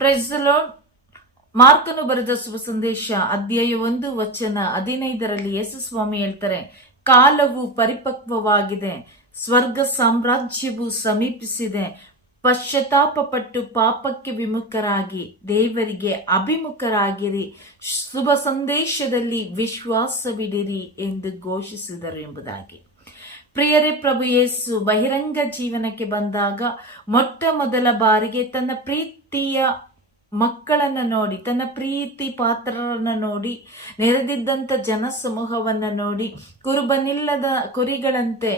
Price the lord. ಮಾರ್ಕನು ಬರೆದ ಶುಭ ಸಂದೇಶ ಅಧ್ಯಾಯ 1 ವಚನ 15ರಲ್ಲಿ ಯೇಸು ಸ್ವಾಮಿ ಹೇಳ್ತಾರೆ, ಕಾಲವು ಪರಿಪಕ್ವವಾಗಿದೆ, ಸ್ವರ್ಗ ಸಾಮ್ರಾಜ್ಯವು ಸಮೀಪಿಸಿದೆ, ಪಶ್ಚಾತ್ತಾಪ ಪಟ್ಟು ಪಾಪಕ್ಕೆ ವಿಮುಖರಾಗಿ ದೇವರಿಗೆ ಅಭಿಮುಖರಾಗಿರಿ, ಶುಭ ಸಂದೇಶದಲ್ಲಿ ವಿಶ್ವಾಸವಿಡಿರಿ ಎಂದು ಘೋಷಿಸಿದರು ಎಂಬುದಾಗಿ. ಪ್ರಿಯರೇ, ಪ್ರಭು ಯೇಸು ಬಹಿರಂಗ ಜೀವನಕ್ಕೆ ಬಂದಾಗ ಮೊಟ್ಟ ಮೊದಲ ಬಾರಿಗೆ ತನ್ನ ಪ್ರೀತಿಯ ಮಕ್ಕಳನ್ನ ನೋಡಿ, ತನ್ನ ಪ್ರೀತಿ ಪಾತ್ರರನ್ನ ನೋಡಿ, ನೆರೆದಿದ್ದಂಥ ಜನಸಮೂಹವನ್ನ ನೋಡಿ, ಕುರುಬನಿಲ್ಲದ ಕುರಿಗಳಂತೆ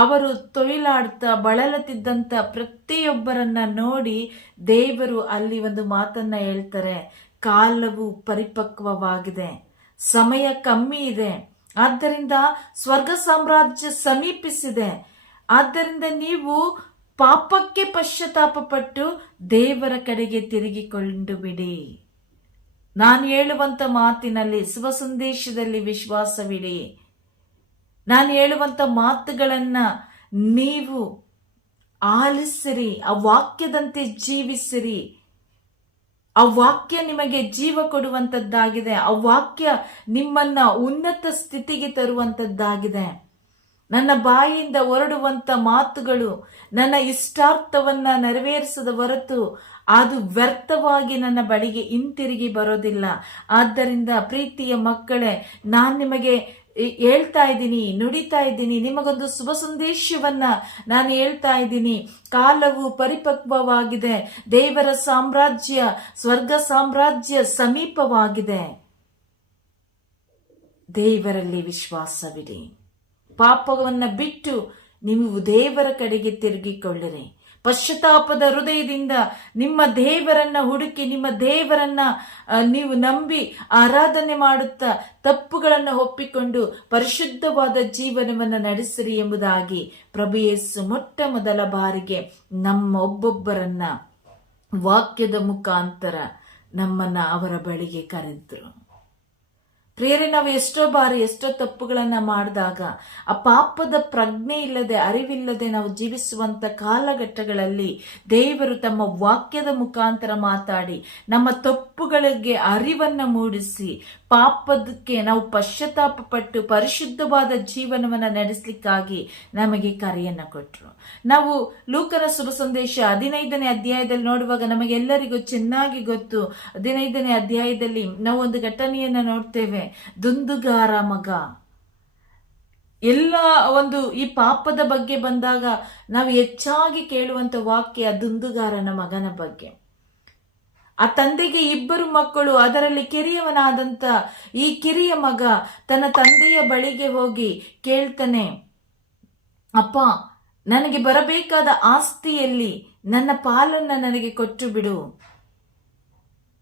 ಅವರು ತೊಯಿಲಾಡ್ತಾ ಬಳಲುತ್ತಿದ್ದಂಥ ಪ್ರತಿಯೊಬ್ಬರನ್ನ ನೋಡಿ ದೇವರು ಅಲ್ಲಿ ಒಂದು ಮಾತನ್ನ ಹೇಳ್ತಾರೆ, ಕಾಲವು ಪರಿಪಕ್ವವಾಗಿದೆ, ಸಮಯ ಕಮ್ಮಿ ಇದೆ, ಆದ್ದರಿಂದ ಸ್ವರ್ಗ ಸಾಮ್ರಾಜ್ಯ ಸಮೀಪಿಸಿದೆ, ಆದ್ದರಿಂದ ನೀವು ಪಾಪಕ್ಕೆ ಪಶ್ಚಾತ್ತಾಪ ಪಟ್ಟು ದೇವರ ಕಡೆಗೆ ತಿರುಗಿಕೊಂಡು ಬಿಡಿ. ನಾನು ಹೇಳುವಂತ ಮಾತಿನಲ್ಲಿ, ಶುಭ ಸಂದೇಶದಲ್ಲಿ ವಿಶ್ವಾಸವಿಡಿ. ನಾನು ಹೇಳುವಂತ ಮಾತುಗಳನ್ನ ನೀವು ಆಲಿಸಿರಿ, ಆ ವಾಕ್ಯದಂತೆ ಜೀವಿಸಿರಿ. ಆ ವಾಕ್ಯ ನಿಮಗೆ ಜೀವ ಕೊಡುವಂತದ್ದಾಗಿದೆ. ಆ ವಾಕ್ಯ ನಿಮ್ಮನ್ನ ಉನ್ನತ ಸ್ಥಿತಿಗೆ ತರುವಂತದ್ದಾಗಿದೆ. ನನ್ನ ಬಾಯಿಯಿಂದ ಹೊರಡುವಂತ ಮಾತುಗಳು ನನ್ನ ಇಷ್ಟಾರ್ಥವನ್ನ ನೆರವೇರಿಸದ ಹೊರತು ಅದು ವ್ಯರ್ಥವಾಗಿ ನನ್ನ ಬಳಿಗೆ ಹಿಂತಿರುಗಿ ಬರೋದಿಲ್ಲ. ಆದ್ದರಿಂದ ಪ್ರೀತಿಯ ಮಕ್ಕಳೇ, ನಾನು ನಿಮಗೆ ಹೇಳ್ತಾ ಇದ್ದೀನಿ, ನುಡಿತಾ ಇದ್ದೀನಿ, ನಿಮಗೊಂದು ಶುಭ ಸಂದೇಶವನ್ನ ನಾನು ಹೇಳ್ತಾ ಇದ್ದೀನಿ. ಕಾಲವು ಪರಿಪಕ್ವವಾಗಿದೆ, ದೇವರ ಸಾಮ್ರಾಜ್ಯ, ಸ್ವರ್ಗ ಸಾಮ್ರಾಜ್ಯ ಸಮೀಪವಾಗಿದೆ. ದೇವರಲ್ಲಿ ವಿಶ್ವಾಸವಿಡಿ. ಪಾಪವನ್ನ ಬಿಟ್ಟು ನೀವು ದೇವರ ಕಡೆಗೆ ತಿರುಗಿಕೊಳ್ಳಿರಿ. ಪಶ್ಚಾತ್ತಾಪದ ಹೃದಯದಿಂದ ನಿಮ್ಮ ದೇವರನ್ನ ಹುಡುಕಿ, ನಿಮ್ಮ ದೇವರನ್ನ ನೀವು ನಂಬಿ ಆರಾಧನೆ ಮಾಡುತ್ತಾ ತಪ್ಪುಗಳನ್ನು ಒಪ್ಪಿಕೊಂಡು ಪರಿಶುದ್ಧವಾದ ಜೀವನವನ್ನು ನಡೆಸಿರಿ ಎಂಬುದಾಗಿ ಪ್ರಭು ಯೇಸು ಮೊಟ್ಟ ಮೊದಲ ಬಾರಿಗೆ ನಮ್ಮ ಒಬ್ಬೊಬ್ಬರನ್ನ ವಾಕ್ಯದ ಮುಖಾಂತರ ನಮ್ಮನ್ನ ಅವರ ಬಳಿಗೆ ಕರೆದ್ರು. ಪ್ರಿಯರೇ, ನಾವು ಎಷ್ಟೋ ಬಾರಿ ಎಷ್ಟೋ ತಪ್ಪುಗಳನ್ನ ಮಾಡಿದಾಗ ಆ ಪಾಪದ ಪ್ರಜ್ಞೆ ಇಲ್ಲದೆ, ಅರಿವಿಲ್ಲದೆ ನಾವು ಜೀವಿಸುವಂತ ಕಾಲಘಟ್ಟಗಳಲ್ಲಿ ದೇವರು ತಮ್ಮ ವಾಕ್ಯದ ಮುಖಾಂತರ ಮಾತಾಡಿ ನಮ್ಮ ತಪ್ಪುಗಳಿಗೆ ಅರಿವನ್ನ ಮೂಡಿಸಿ ಪಾಪದಕ್ಕೆ ನಾವು ಪಶ್ಚಾತ್ತಾಪ ಪಟ್ಟು ಪರಿಶುದ್ಧವಾದ ಜೀವನವನ್ನ ನಡೆಸಲಿಕ್ಕಾಗಿ ನಮಗೆ ಕರೆಯನ್ನ ಕೊಟ್ಟರು. ನಾವು ಲೂಕನ ಶುಭ ಸಂದೇಶ 15ನೇ ಅಧ್ಯಾಯದಲ್ಲಿ ನೋಡುವಾಗ ನಮಗೆಲ್ಲರಿಗೂ ಚೆನ್ನಾಗಿ ಗೊತ್ತು. 15ನೇ ಅಧ್ಯಾಯದಲ್ಲಿ ನಾವು ಒಂದು ಘಟನೆಯನ್ನ ನೋಡ್ತೇವೆ. ದುಂದುಗಾರ ಮಗ. ಎಲ್ಲ ಒಂದು ಈ ಪಾಪದ ಬಗ್ಗೆ ಬಂದಾಗ ನಾವು ಹೆಚ್ಚಾಗಿ ಕೇಳುವಂತ ವಾಕ್ಯ ದುಂದುಗಾರನ ಮಗನ ಬಗ್ಗೆ. ಆ ತಂದೆಗೆ 2 ಮಕ್ಕಳು, ಅದರಲ್ಲಿ ಕಿರಿಯವನಾದಂತ ಈ ಕಿರಿಯ ಮಗ ತನ್ನ ತಂದೆಯ ಬಳಿಗೆ ಹೋಗಿ ಕೇಳ್ತಾನೆ, ಅಪ್ಪ, ನನಗೆ ಬರಬೇಕಾದ ಆಸ್ತಿಯಲ್ಲಿ ನನ್ನ ಪಾಲನ್ನ ನನಗೆ ಕೊಟ್ಟು ಬಿಡು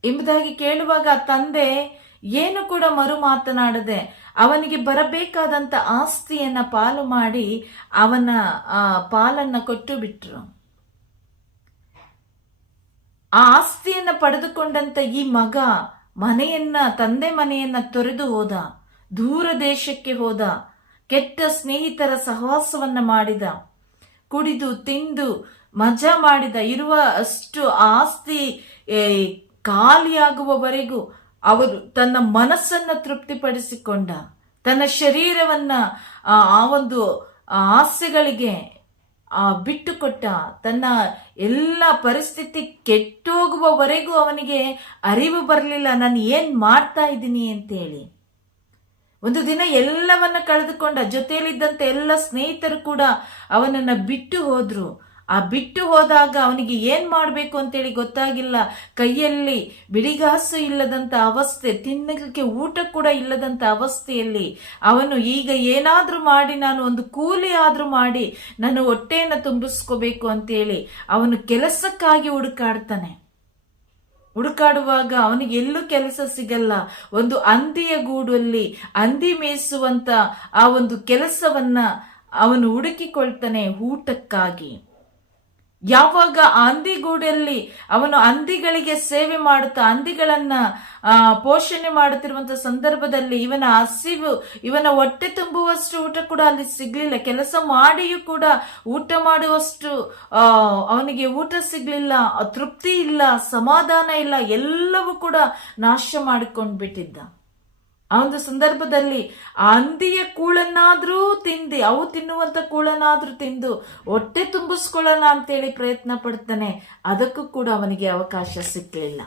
ಎಂಬುದಾಗಿ ಕೇಳುವಾಗ ತಂದೆ ಏನು ಕೂಡ ಮರು ಮಾತನಾಡದೆ ಅವನಿಗೆ ಬರಬೇಕಾದಂತ ಆಸ್ತಿಯನ್ನ ಪಾಲು ಮಾಡಿ ಅವನ ಪಾಲನ್ನ ಕೊಟ್ಟು ಬಿಟ್ರು. ಆ ಆಸ್ತಿಯನ್ನ ಪಡೆದುಕೊಂಡಂತ ಈ ಮಗ ತಂದೆ ಮನೆಯನ್ನ ತೊರೆದು ಹೋದ, ದೂರ ದೇಶಕ್ಕೆ ಹೋದ, ಕೆಟ್ಟ ಸ್ನೇಹಿತರ ಸಹವಾಸವನ್ನ ಮಾಡಿದ, ಕುಡಿದು ತಿಂದು ಮಜಾ ಮಾಡಿದ. ಇರುವ ಅಷ್ಟು ಆಸ್ತಿ ಖಾಲಿಯಾಗುವವರೆಗೂ ಅವರು ತನ್ನ ಮನಸ್ಸನ್ನ ತೃಪ್ತಿಪಡಿಸಿಕೊಂಡ, ತನ್ನ ಶರೀರವನ್ನ ಆ ಒಂದು ಆಸೆಗಳಿಗೆ ಬಿಟ್ಟುಕೊಟ್ಟ. ತನ್ನ ಎಲ್ಲ ಪರಿಸ್ಥಿತಿ ಕೆಟ್ಟೋಗುವವರೆಗೂ ಅವನಿಗೆ ಅರಿವು ಬರಲಿಲ್ಲ, ನಾನು ಏನ್ ಮಾಡ್ತಾ ಇದ್ದೀನಿ ಅಂತೇಳಿ. ಒಂದು ದಿನ ಎಲ್ಲವನ್ನ ಕಳೆದುಕೊಂಡ. ಜೊತೆಯಲ್ಲಿದ್ದಂತೆ ಎಲ್ಲ ಸ್ನೇಹಿತರು ಕೂಡ ಅವನನ್ನ ಬಿಟ್ಟು ಹೋದ್ರು. ಆ ಬಿಟ್ಟು ಹೋದಾಗ ಅವನಿಗೆ ಏನ್ ಮಾಡ್ಬೇಕು ಅಂತೇಳಿ ಗೊತ್ತಾಗಿಲ್ಲ. ಕೈಯಲ್ಲಿ ಬಿಡಿಗಾಸು ಇಲ್ಲದಂತ ಅವಸ್ಥೆ, ತಿನ್ನಲಿಕ್ಕೆ ಊಟ ಕೂಡ ಇಲ್ಲದಂತ ಅವಸ್ಥೆಯಲ್ಲಿ ಅವನು ಈಗ ಏನಾದ್ರೂ ಮಾಡಿ, ನಾನು ಒಂದು ಕೂಲಿ ಆದ್ರೂ ಮಾಡಿ ನಾನು ಹೊಟ್ಟೆಯನ್ನು ತುಂಬಿಸ್ಕೋಬೇಕು ಅಂತೇಳಿ ಅವನು ಕೆಲಸಕ್ಕಾಗಿ ಹುಡುಕಾಡುವಾಗ ಅವನಿಗೆ ಎಲ್ಲೂ ಕೆಲಸ ಸಿಗಲ್ಲ. ಒಂದು ಹಂದಿಯ ಗೂಡಲ್ಲಿ ಹಂದಿ ಮೇಯಿಸುವಂತ ಆ ಒಂದು ಕೆಲಸವನ್ನ ಅವನು ಹುಡುಕಿಕೊಳ್ತಾನೆ ಊಟಕ್ಕಾಗಿ. ಯಾವಾಗ ಆ ಹಂದಿಗೂಡಲ್ಲಿ ಅವನು ಹಂದಿಗಳಿಗೆ ಸೇವೆ ಮಾಡುತ್ತಾ ಹಂದಿಗಳನ್ನ ಪೋಷಣೆ ಮಾಡುತ್ತಿರುವಂತಹ ಸಂದರ್ಭದಲ್ಲಿ ಇವನ ಹಸಿವು, ಇವನ ಹೊಟ್ಟೆ ತುಂಬುವಷ್ಟು ಊಟ ಕೂಡ ಅಲ್ಲಿ ಸಿಗ್ಲಿಲ್ಲ. ಕೆಲಸ ಮಾಡಿಯೂ ಕೂಡ ಊಟ ಮಾಡುವಷ್ಟು ಅವನಿಗೆ ಊಟ ಸಿಗ್ಲಿಲ್ಲ, ತೃಪ್ತಿ ಇಲ್ಲ, ಸಮಾಧಾನ ಇಲ್ಲ, ಎಲ್ಲವೂ ಕೂಡ ನಾಶ ಮಾಡಿಕೊಂಡು ಬಿಟ್ಟಿದ್ದ. ಆ ಒಂದು ಸಂದರ್ಭದಲ್ಲಿ ಆ ಹಂದಿಯ ಕೂಳನ್ನಾದ್ರೂ ತಿಂದು, ಅವು ತಿನ್ನುವಂತ ಕೂಳನ್ನಾದ್ರೂ ತಿಂದು ಹೊಟ್ಟೆ ತುಂಬಿಸ್ಕೊಳ್ಳೋಣ ಅಂತೇಳಿ ಪ್ರಯತ್ನ ಪಡ್ತಾನೆ. ಅದಕ್ಕೂ ಕೂಡ ಅವನಿಗೆ ಅವಕಾಶ ಸಿಕ್ಕಲಿಲ್ಲ.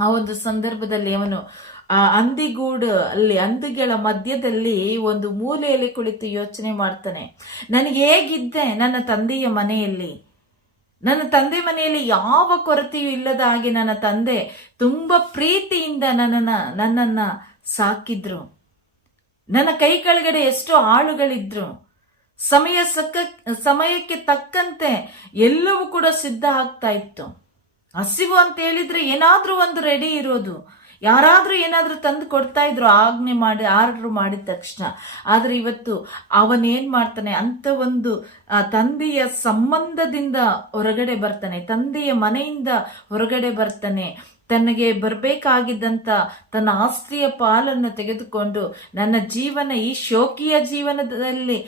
ಆ ಒಂದು ಸಂದರ್ಭದಲ್ಲಿ ಅವನು ಆ ಹಂದಿಗೂಡು ಅಲ್ಲಿ ಹಂದಿಗಳ ಮಧ್ಯದಲ್ಲಿ ಒಂದು ಮೂಲೆಯಲ್ಲಿ ಕುಳಿತು ಯೋಚನೆ ಮಾಡ್ತಾನೆ, ನನಗೆ ಹೇಗಿದ್ದೆ ನನ್ನ ತಂದೆಯ ಮನೆಯಲ್ಲಿ, ನನ್ನ ತಂದೆ ಮನೆಯಲ್ಲಿ ಯಾವ ಕೊರತೆಯೂ ಇಲ್ಲದ ಹಾಗೆ ನನ್ನ ತಂದೆ ತುಂಬಾ ಪ್ರೀತಿಯಿಂದ ನನ್ನನ್ನ ಸಾಕಿದ್ರು. ನನ್ನ ಕೈ ಕೆಳಗಡೆ ಎಷ್ಟೋ ಆಳುಗಳಿದ್ರು. ಸಮಯಕ್ಕೆ ತಕ್ಕಂತೆ ಎಲ್ಲವೂ ಕೂಡ ಸಿದ್ಧ ಆಗ್ತಾ ಇತ್ತು. ಹಸಿವು ಅಂತ ಹೇಳಿದ್ರೆ ಏನಾದ್ರೂ ಒಂದು ರೆಡಿ ಇರೋದು, ಯಾರಾದ್ರೂ ಏನಾದ್ರೂ ತಂದು ಕೊಡ್ತಾ ಇದ್ರು ಆಜ್ಞೆ ಮಾಡಿ, ಆರ್ಡರ್ ಮಾಡಿದ ತಕ್ಷಣ. ಆದ್ರೆ ಇವತ್ತು ಅವನೇನ್ ಮಾಡ್ತಾನೆ, ಅಂತ ಒಂದು ತಂದೆಯ ಸಂಬಂಧದಿಂದ ಹೊರಗಡೆ ಬರ್ತಾನೆ, ತಂದೆಯ ಮನೆಯಿಂದ ಹೊರಗಡೆ ಬರ್ತಾನೆ. ತನಗೆ ಬರಬೇಕಾಗಿದ್ದಂತ ತನ್ನ ಆಸ್ತಿಯ ಪಾಲನ್ನು ತೆಗೆದುಕೊಂಡು ನನ್ನ ಜೀವನ, ಈ ಶೋಕಿಯ ಜೀವನದಲ್ಲಿ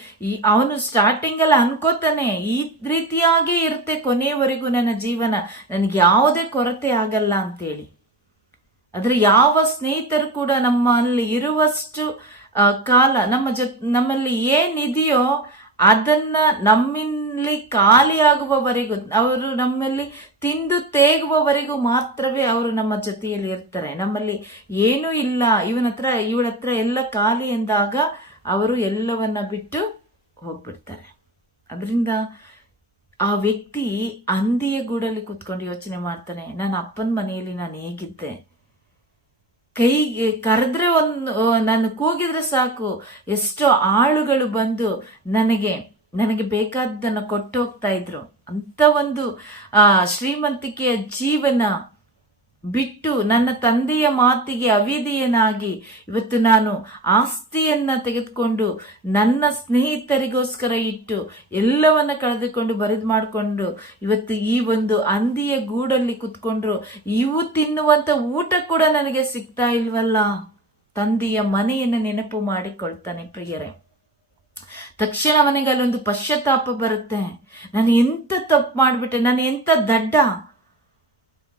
ಅವನು ಸ್ಟಾರ್ಟಿಂಗ್ ಅಲ್ಲಿ ಅನ್ಕೋತಾನೆ ಈ ರೀತಿಯಾಗೇ ಇರುತ್ತೆ ಕೊನೆಯವರೆಗೂ ನನ್ನ ಜೀವನ, ನನಗೆ ಯಾವುದೇ ಕೊರತೆ ಆಗಲ್ಲ ಅಂತೇಳಿ. ಆದ್ರೆ ಯಾವ ಸ್ನೇಹಿತರು ಕೂಡ ನಮ್ಮಲ್ಲಿ ಇರುವಷ್ಟು ಕಾಲ ನಮ್ಮಲ್ಲಿ ಏನಿದೆಯೋ ಅದನ್ನ ನಮ್ಮಲ್ಲಿ ಖಾಲಿ ಆಗುವವರೆಗೂ, ಅವರು ನಮ್ಮಲ್ಲಿ ತಿಂದು ತೇಗುವವರೆಗೂ ಮಾತ್ರವೇ ಅವರು ನಮ್ಮ ಜೊತೆಯಲ್ಲಿ ಇರ್ತಾರೆ. ನಮ್ಮಲ್ಲಿ ಏನೂ ಇಲ್ಲ, ಇವಳ ಹತ್ರ ಎಲ್ಲ ಖಾಲಿ ಎಂದಾಗ ಅವರು ಎಲ್ಲವನ್ನ ಬಿಟ್ಟು ಹೋಗ್ಬಿಡ್ತಾರೆ. ಅದರಿಂದ ಆ ವ್ಯಕ್ತಿ ಹಂದಿಯ ಗೂಡಲ್ಲಿ ಕೂತ್ಕೊಂಡು ಯೋಚನೆ ಮಾಡ್ತಾನೆ, ನನ್ನ ಅಪ್ಪನ ಮನೆಯಲ್ಲಿ ನಾನು ಹೇಗಿದ್ದೆ, ಕೈಗೆ ಕರೆದ್ರೆ ನಾನು ಕೂಗಿದ್ರೆ ಸಾಕು ಎಷ್ಟೋ ಆಳುಗಳು ಬಂದು ನನಗೆ ಬೇಕಾದ್ದನ್ನು ಕೊಟ್ಟು ಹೋಗ್ತಾ ಇದ್ರು. ಅಂತ ಒಂದು ಶ್ರೀಮಂತಿಕೆಯ ಜೀವನ ಬಿಟ್ಟು ನನ್ನ ತಂದೆಯ ಮಾತಿಗೆ ಅವಿಧೇಯನಾಗಿ ಇವತ್ತು ನಾನು ಆಸ್ತಿಯನ್ನ ತೆಗೆದುಕೊಂಡು ನನ್ನ ಸ್ನೇಹಿತರಿಗೋಸ್ಕರ ಇಟ್ಟು ಎಲ್ಲವನ್ನ ಕಳೆದುಕೊಂಡು ಬರಿದು ಮಾಡಿಕೊಂಡು ಇವತ್ತು ಈ ಒಂದು ಹಂದಿಯ ಗೂಡಲ್ಲಿ ಕುತ್ಕೊಂಡ್ರು ಇವು ತಿನ್ನುವಂತ ಊಟ ಕೂಡ ನನಗೆ ಸಿಗ್ತಾ ಇಲ್ವಲ್ಲ. ತಂದೆಯ ಮನೆಯನ್ನು ನೆನಪು ಮಾಡಿಕೊಳ್ತಾನೆ ಪ್ರಿಯರೇ. ತಕ್ಷಣ ಅವನಿಗೆ ಅಲ್ಲೊಂದು ಪಶ್ಚಾತ್ತಾಪ ಬರುತ್ತೆ, ನಾನು ಎಂತ ತಪ್ಪು ಮಾಡಿಬಿಟ್ಟೆ, ನಾನು ಎಂತ ದಡ್ಡ,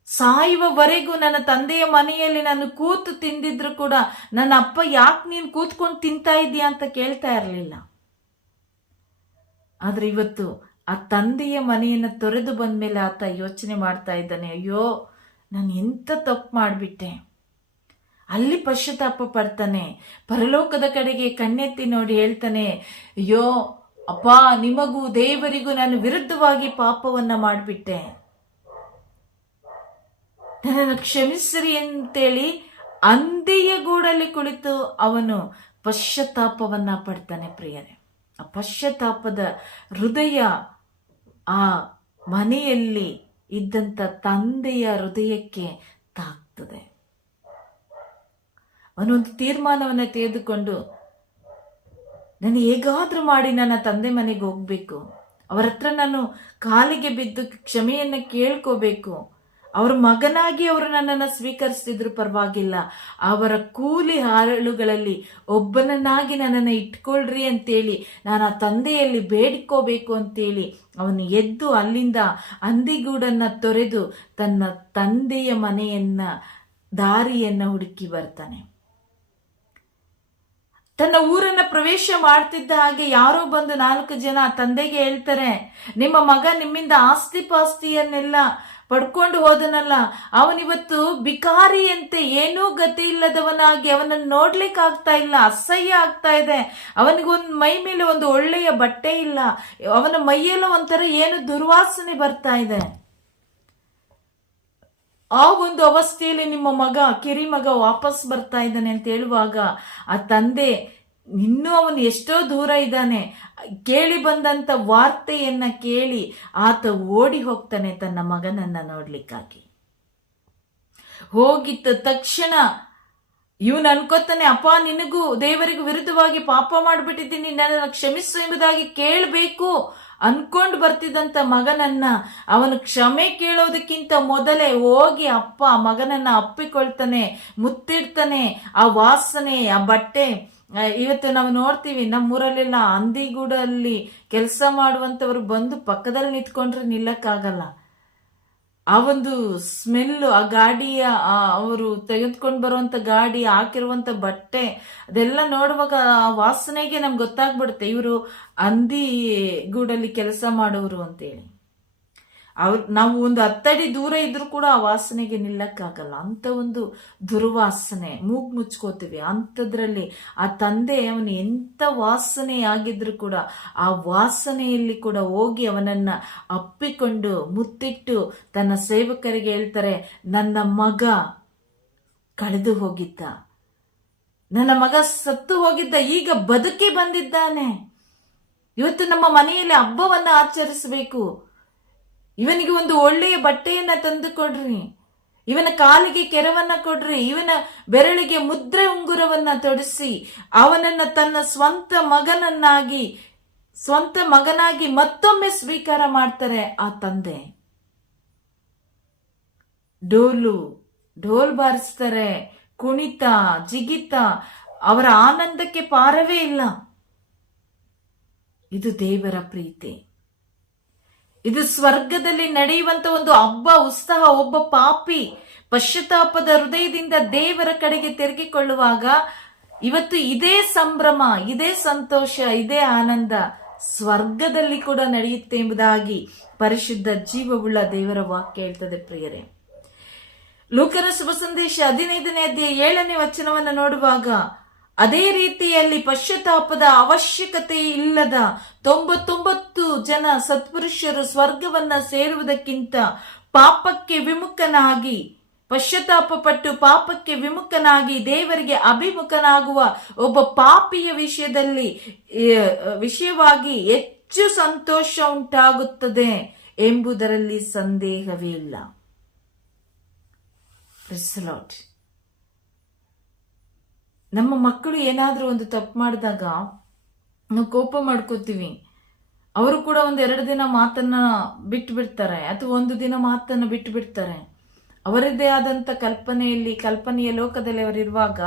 ಸಾಯುವವರೆಗೂ ನನ್ನ ತಂದೆಯ ಮನೆಯಲ್ಲಿ ನಾನು ಕೂತು ತಿಂದಿದ್ರು ಕೂಡ ನನ್ನ ಅಪ್ಪ ಯಾಕೆ ನೀನು ಕೂತ್ಕೊಂಡು ತಿಂತಾ ಇದೀಯ ಅಂತ ಕೇಳ್ತಾ ಇರಲಿಲ್ಲ. ಆದ್ರೆ ಇವತ್ತು ಆ ತಂದೆಯ ಮನೆಯನ್ನ ತೊರೆದು ಬಂದ್ಮೇಲೆ ಆತ ಯೋಚನೆ ಮಾಡ್ತಾ ಇದ್ದಾನೆ, ಅಯ್ಯೋ ನಾನು ಎಂತ ತಪ್ಪು ಮಾಡಿಬಿಟ್ಟೆ. ಅಲ್ಲಿ ಪಶ್ಚಾತ್ತಾಪ ಪಡ್ತಾನೆ, ಪರಲೋಕದ ಕಡೆಗೆ ಕಣ್ಣೆತ್ತಿ ನೋಡಿ ಹೇಳ್ತಾನೆ, ಅಯ್ಯೋ ಅಪ್ಪ, ನಿಮಗೂ ದೇವರಿಗೂ ನಾನು ವಿರುದ್ಧವಾಗಿ ಪಾಪವನ್ನ ಮಾಡಿಬಿಟ್ಟೆ, ನನ್ನನ್ನು ಕ್ಷಮಿಸಿರಿ ಅಂತೇಳಿ ಹಂದಿಯ ಗೂಡಲ್ಲಿ ಕುಳಿತು ಅವನು ಪಶ್ಚಾತ್ತಾಪವನ್ನ ಪಡ್ತಾನೆ ಪ್ರಿಯರೇ. ಆ ಪಶ್ಚಾತ್ತಾಪದ ಹೃದಯ ಆ ಮನೆಯಲ್ಲಿ ಇದ್ದಂತ ತಂದೆಯ ಹೃದಯಕ್ಕೆ ತಾಕ್ತದೆ. ಅವನೊಂದು ತೀರ್ಮಾನವನ್ನ ತೆಗೆದುಕೊಂಡು ನಾನು ಹೇಗಾದ್ರೂ ಮಾಡಿ ನನ್ನ ತಂದೆ ಮನೆಗೆ ಹೋಗ್ಬೇಕು, ಅವರ ಹತ್ರ ನಾನು ಕಾಲಿಗೆ ಬಿದ್ದು ಕ್ಷಮೆಯನ್ನ ಕೇಳ್ಕೋಬೇಕು, ಅವರ ಮಗನಾಗಿ ಅವರು ನನ್ನನ್ನು ಸ್ವೀಕರಿಸ್ತಿದ್ರು ಪರವಾಗಿಲ್ಲ, ಅವರ ಕೂಲಿ ಆಳುಗಳಲ್ಲಿ ಒಬ್ಬನನ್ನಾಗಿ ನನ್ನನ್ನು ಇಟ್ಕೊಳ್ರಿ ಅಂತೇಳಿ ನಾನು ಆ ತಂದೆಯಲ್ಲಿ ಬೇಡಿಕೋಬೇಕು ಅಂತೇಳಿ ಅವನು ಎದ್ದು ಅಲ್ಲಿಂದ ಹಂದಿಗೂಡನ್ನ ತೊರೆದು ತನ್ನ ತಂದೆಯ ಮನೆಯನ್ನ ದಾರಿಯನ್ನ ಹುಡುಕಿ ಬರ್ತಾನೆ. ತನ್ನ ಊರನ್ನ ಪ್ರವೇಶ ಮಾಡ್ತಿದ್ದ ಹಾಗೆ ಯಾರೋ ಬಂದು 4 ಜನ ತಂದೆಗೆ ಹೇಳ್ತಾರೆ, ನಿಮ್ಮ ಮಗ ನಿಮ್ಮಿಂದ ಆಸ್ತಿ ಪಾಸ್ತಿಯನ್ನೆಲ್ಲ ಪಡ್ಕೊಂಡು ಹೋದನಲ್ಲ, ಅವನಿವತ್ತು ಬಿಕಾರಿಯಂತೆ ಏನೂ ಗತಿ ಇಲ್ಲದವನಾಗಿ ಅವನನ್ನು ನೋಡ್ಲಿಕ್ಕೆ ಆಗ್ತಾ ಇಲ್ಲ, ಅಸಹ್ಯ ಆಗ್ತಾ ಇದೆ. ಅವನಿಗೊಂದು ಮೈ ಮೇಲೆ ಒಂದು ಒಳ್ಳೆಯ ಬಟ್ಟೆ ಇಲ್ಲ, ಅವನ ಮೈಯೆಲ್ಲ ಒಂಥರ ಏನು ದುರ್ವಾಸನೆ ಬರ್ತಾ ಇದೆ. ಆ ಒಂದು ಅವಸ್ಥೆಯಲ್ಲಿ ನಿಮ್ಮ ಮಗ, ಕಿರಿ ಮಗ ವಾಪಸ್ ಬರ್ತಾ ಇದ್ದಾನೆ ಅಂತ ಹೇಳುವಾಗ ಆ ತಂದೆ, ಇನ್ನೂ ಅವನು ಎಷ್ಟೋ ದೂರ ಇದ್ದಾನೆ, ಕೇಳಿ ಬಂದಂತ ವಾರ್ತೆಯನ್ನ ಕೇಳಿ ಆತ ಓಡಿ ಹೋಗ್ತಾನೆ ತನ್ನ ಮಗನನ್ನ ನೋಡ್ಲಿಕ್ಕಾಗಿ. ಹೋಗಿದ್ದ ತಕ್ಷಣ ಇವನು ಅನ್ಕೋತಾನೆ, ಅಪ್ಪ ನಿನಗೂ ದೇವರಿಗೂ ವಿರುದ್ಧವಾಗಿ ಪಾಪ ಮಾಡಿಬಿಟ್ಟಿದ್ದೀನಿ, ನನ್ನನ್ನು ಕ್ಷಮಿಸು ಎಂಬುದಾಗಿ ಕೇಳಬೇಕು ಅನ್ಕೊಂಡು ಬರ್ತಿದ್ದಂತ ಮಗನನ್ನ ಅವನು ಕ್ಷಮೆ ಕೇಳೋದಕ್ಕಿಂತ ಮೊದಲೇ ಹೋಗಿ ಅಪ್ಪ ಮಗನನ್ನ ಅಪ್ಪಿಕೊಳ್ತಾನೆ, ಮುತ್ತಿಡ್ತಾನೆ. ಆ ವಾಸನೆ, ಆ ಬಟ್ಟೆ. ಇವತ್ತು ನಾವು ನೋಡ್ತೀವಿ ನಮ್ಮೂರಲ್ಲೆಲ್ಲ ಹಂದಿಗೂಡಲ್ಲಿ ಕೆಲಸ ಮಾಡುವಂತವ್ರು ಬಂದು ಪಕ್ಕದಲ್ಲಿ ನಿಂತ್ಕೊಂಡ್ರೆ ನಿಲ್ಲಕ್ಕಾಗಲ್ಲ. ಆ ಒಂದು ಸ್ಮೆಲ್ಲು, ಆ ಗಾಡಿಯ ಅವರು ತೆಗೆದುಕೊಂಡು ಬರುವಂತ ಗಾಡಿ, ಹಾಕಿರುವಂತ ಬಟ್ಟೆ, ಅದೆಲ್ಲ ನೋಡುವಾಗ ಆ ವಾಸನೆಗೆ ನಮ್ಗೆ ಗೊತ್ತಾಗ್ಬಿಡುತ್ತೆ ಇವರು ಹಂದಿ ಗೂಡಲ್ಲಿ ಕೆಲಸ ಮಾಡೋರು ಅಂತೇಳಿ. ನಾವು ಒಂದು 10 ಅಡಿ ದೂರ ಇದ್ರೂ ಕೂಡ ಆ ವಾಸನೆಗೆ ನಿಲ್ಲಕ್ಕಾಗಲ್ಲ. ಅಂತ ಒಂದು ದುರ್ವಾಸನೆ, ಮೂಗ್ ಮುಚ್ಕೋತೀವಿ ಅಂಥದ್ರಲ್ಲಿ ಆ ತಂದೆ ಅವನು ಎಂಥ ವಾಸನೆ ಆಗಿದ್ರು ಕೂಡ ಆ ವಾಸನೆಯಲ್ಲಿ ಕೂಡ ಹೋಗಿ ಅವನನ್ನ ಅಪ್ಪಿಕೊಂಡು ಮುತ್ತಿಟ್ಟು ತನ್ನ ಸೇವಕರಿಗೆ ಹೇಳ್ತಾರೆ, ನನ್ನ ಮಗ ಕಳೆದು ಹೋಗಿದ್ದ, ನನ್ನ ಮಗ ಸತ್ತು ಹೋಗಿದ್ದ, ಈಗ ಬದುಕಿ ಬಂದಿದ್ದಾನೆ. ಇವತ್ತು ನಮ್ಮ ಮನೆಯಲ್ಲಿ ಹಬ್ಬವನ್ನ ಆಚರಿಸಬೇಕು. ಇವನಿಗೆ ಒಂದು ಒಳ್ಳೆಯ ಬಟ್ಟೆಯನ್ನ ತಂದು ಕೊಡ್ರಿ, ಇವನ ಕಾಲಿಗೆ ಕೆರವನ್ನ ಕೊಡ್ರಿ, ಇವನ ಬೆರಳಿಗೆ ಮುದ್ರೆ ಉಂಗುರವನ್ನ ತೊಡಿಸಿ ಅವನನ್ನ ತನ್ನ ಸ್ವಂತ ಮಗನಾಗಿ ಮತ್ತೊಮ್ಮೆ ಸ್ವೀಕಾರ ಮಾಡ್ತಾರೆ ಆ ತಂದೆ. ಢೋಲ್ ಬಾರಿಸ್ತಾರೆ, ಕುಣಿತ ಜಿಗಿತ, ಅವರ ಆನಂದಕ್ಕೆ ಪಾರವೇ ಇಲ್ಲ. ಇದು ದೇವರ ಪ್ರೀತಿ, ಇದು ಸ್ವರ್ಗದಲ್ಲಿ ನಡೆಯುವಂತ ಒಂದು ಹಬ್ಬ ಉತ್ಸವ. ಒಬ್ಬ ಪಾಪಿ ಪಶ್ಚಾತ್ತಾಪದ ಹೃದಯದಿಂದ ದೇವರ ಕಡೆಗೆ ತಿರುಗಿಕೊಳ್ಳುವಾಗ ಇವತ್ತು ಇದೇ ಸಂಭ್ರಮ, ಇದೇ ಸಂತೋಷ, ಇದೇ ಆನಂದ ಸ್ವರ್ಗದಲ್ಲಿ ಕೂಡ ನಡೆಯುತ್ತೆ ಎಂಬುದಾಗಿ ಪರಿಶುದ್ಧ ಜೀವವುಳ್ಳ ದೇವರ ವಾಕ್ಯ ಹೇಳ್ತದೆ. ಪ್ರಿಯರೇ, ಲೂಕನ ಶುಭ ಸಂದೇಶ 15ನೇ ಅಧ್ಯಾಯ 7ನೇ ವಚನವನ್ನು ನೋಡುವಾಗ, ಅದೇ ರೀತಿಯಲ್ಲಿ ಪಶ್ಚಾತ್ತಾಪದ ಅವಶ್ಯಕತೆ ಇಲ್ಲದ 99 ಜನ ಸತ್ಪುರುಷರು ಸ್ವರ್ಗವನ್ನ ಸೇರುವುದಕ್ಕಿಂತ ಪಾಪಕ್ಕೆ ವಿಮುಖನಾಗಿ, ಪಶ್ಚಾತ್ತಾಪ ಪಟ್ಟು ಪಾಪಕ್ಕೆ ವಿಮುಖನಾಗಿ ದೇವರಿಗೆ ಅಭಿಮುಖನಾಗುವ ಒಬ್ಬ ಪಾಪಿಯ ವಿಷಯವಾಗಿ ಹೆಚ್ಚು ಸಂತೋಷ ಉಂಟಾಗುತ್ತದೆ ಎಂಬುದರಲ್ಲಿ ಸಂದೇಹವೇ ಇಲ್ಲ. ನಮ್ಮ ಮಕ್ಕಳು ಏನಾದ್ರೂ ಒಂದು ತಪ್ಪು ಮಾಡಿದಾಗ ನಾವು ಕೋಪ ಮಾಡ್ಕೋತೀವಿ. ಅವರು ಕೂಡ 1-2 ದಿನ ಮಾತನ್ನ ಬಿಟ್ಟು ಬಿಡ್ತಾರೆ, ಅಥವಾ 1 ದಿನ ಮಾತನ್ನ ಬಿಟ್ಟು ಬಿಡ್ತಾರೆ. ಅವರದ್ದೇ ಆದಂತ ಕಲ್ಪನೆಯ ಲೋಕದಲ್ಲಿ ಅವರಿರುವಾಗ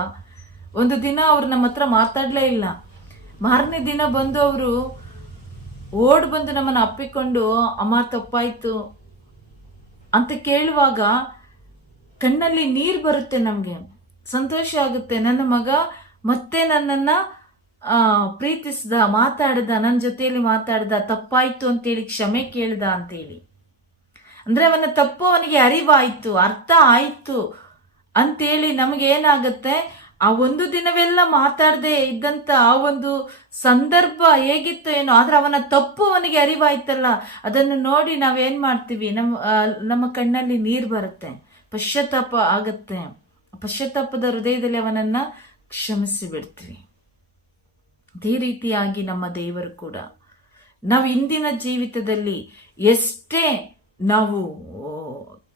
ಒಂದು ದಿನ ಅವ್ರು ನಮ್ಮ ಹತ್ರ ಮಾತಾಡ್ಲೇ ಇಲ್ಲ. ಮಾರನೇ ದಿನ ಬಂದು ಅವರು ಓಡ್ ಬಂದು ನಮ್ಮನ್ನ ಅಪ್ಪಿಕೊಂಡು, ಅಮ್ಮ ತಪ್ಪಾಯ್ತು ಅಂತ ಕೇಳುವಾಗ ಕಣ್ಣಲ್ಲಿ ನೀರು ಬರುತ್ತೆ, ನಮ್ಗೆ ಸಂತೋಷ ಆಗುತ್ತೆ. ನನ್ನ ಮಗ ಮತ್ತೆ ನನ್ನನ್ನ ಪ್ರೀತಿಸ್ದ, ಮಾತಾಡ್ದ, ನನ್ನ ಜೊತೆಯಲ್ಲಿ ಮಾತಾಡ್ದ, ತಪ್ಪಾಯ್ತು ಅಂತೇಳಿ ಕ್ಷಮೆ ಕೇಳ್ದ ಅಂತೇಳಿ. ಅಂದ್ರೆ ಅವನ ತಪ್ಪು ಅವನಿಗೆ ಅರಿವಾಯ್ತು, ಅರ್ಥ ಆಯ್ತು ಅಂತೇಳಿ ನಮಗೆ ಏನಾಗತ್ತೆ, ಆ ಒಂದು ದಿನವೆಲ್ಲ ಮಾತಾಡದೆ ಇದ್ದಂತ ಆ ಒಂದು ಸಂದರ್ಭ ಹೇಗಿತ್ತು ಏನೋ, ಆದ್ರೆ ಅವನ ತಪ್ಪು ಅವನಿಗೆ ಅರಿವಾಯ್ತಲ್ಲ, ಅದನ್ನು ನೋಡಿ ನಾವೇನ್ ಮಾಡ್ತೀವಿ, ನಮ್ಮ ಕಣ್ಣಲ್ಲಿ ನೀರು ಬರುತ್ತೆ, ಪಶ್ಚಾತ್ತಾಪ ಆಗತ್ತೆ. ಪಶ್ಚಾತ್ತಾಪದ ಹೃದಯದಲ್ಲಿ ಅವನನ್ನ ಕ್ಷಮಿಸಿ ಬಿಡ್ತೀವಿ. ಅದೇ ರೀತಿಯಾಗಿ ನಮ್ಮ ದೇವರು ಕೂಡ ನಾವು ಇಂದಿನ ಜೀವಿತದಲ್ಲಿ ಎಷ್ಟೇ ನಾವು